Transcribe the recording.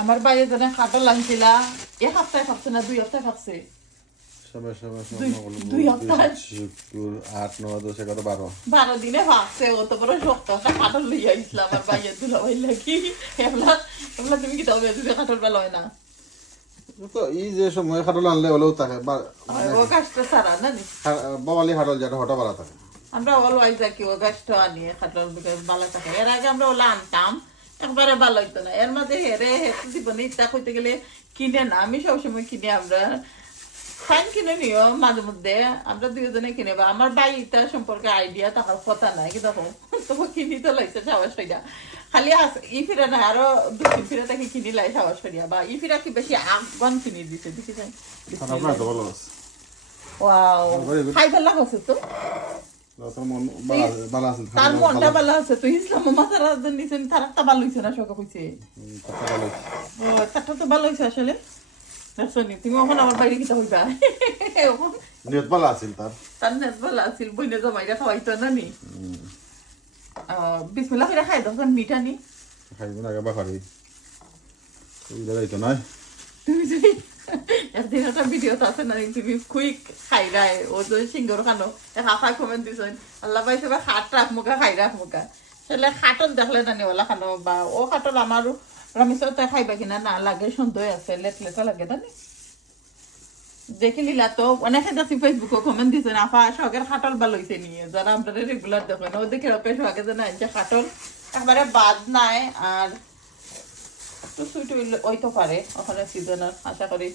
আমার বাইরে জানে খাটল আনছিলা এক সপ্তাহে থাকছে না 2 সপ্তাহে থাকছে সবাই 2 সপ্তাহ 8 9 10 11 12 12 দিনে ভাগছে অত বড় শক্ত একটা খাটল লইয়া আইছিলাম আমার বাইরে দুলাভাই লাগি এমলা তুমি কি তবে দুটো খাটল বেলা হয় না তো এই যে সময় খাটল আনলে হলেও থাকে ও গাছটা সারা না বাবালি খাটল যেটা হঠাৎ বাড়া থাকে আমরা অলওয়াইজ কি ও গাছটা আনি খাটল বালা থাকে এর আগে আমরা ওলা আনতাম একবারে ভালো হইতো না এর মধ্যে হেরে জীবনে ইচ্ছা করতে গেলে কিনে না আমি সবসময় কিনে আমরা ফাইন কিনে নিও মাঝে মধ্যে আমরা দুজনে কিনে বা আমার বাইটা সম্পর্কে আইডিয়া থাকার কথা নাই কি তখন তবু কিনি তো লাগছে সাবাস হইয়া খালি ই ফিরে না আরো 2-3 ফিরে তাকে কিনি লাই সাবাস হইয়া বা ই ফিরা কি বেশি আগন কিনে দিছে দেখি যাই ওয়াও খাই ভালো লাগছে তো তার মনটা ভালো আছে তুই ইসলাম মাথার রাজন নিছেন তার একটা ভালো হইছে না শোক হইছে ও তারটা তো ভালো হইছে আসলে শুনি তুমি এখন আমার বাইরে কিতা হইবা নেট ভালো আছিল তার নেট ভালো আছিল বইনে জমাইরা খাওয়াইতো না নি বিসমিল্লাহ করে খাই দোকান মিঠা নি খাইব না গা খারি তুই যাইতো না তুমি যদি একদিন একটা ভিডিও আছে না তুমি কুইক খাই রায় ও তো সিঙ্গর খানো হাফা কমেন্ট দিছেন আল্লাহ ভাই সবাই খাট রাখ মুখা খাই রাখ মুখা তাহলে খাটল দেখলে না ওলা খানো বা ও খাটল আমারও রামিসতে খাইবা কিনা না লাগে সন্দেহ আছে লেটলেটা লাগে না দেখে নিলা তো অনেকে দেখছি ফেসবুকে কমেন্ট দিছেন আফা শখের খাটল ভালো হইছে নিয়ে যারা আমরা রেগুলার দেখেন ও দেখে রকে শখে যে না যে খাটল একবারে বাদ নাই আর তো সুইট ওই তো পারে ওখানে সিজনের আশা করি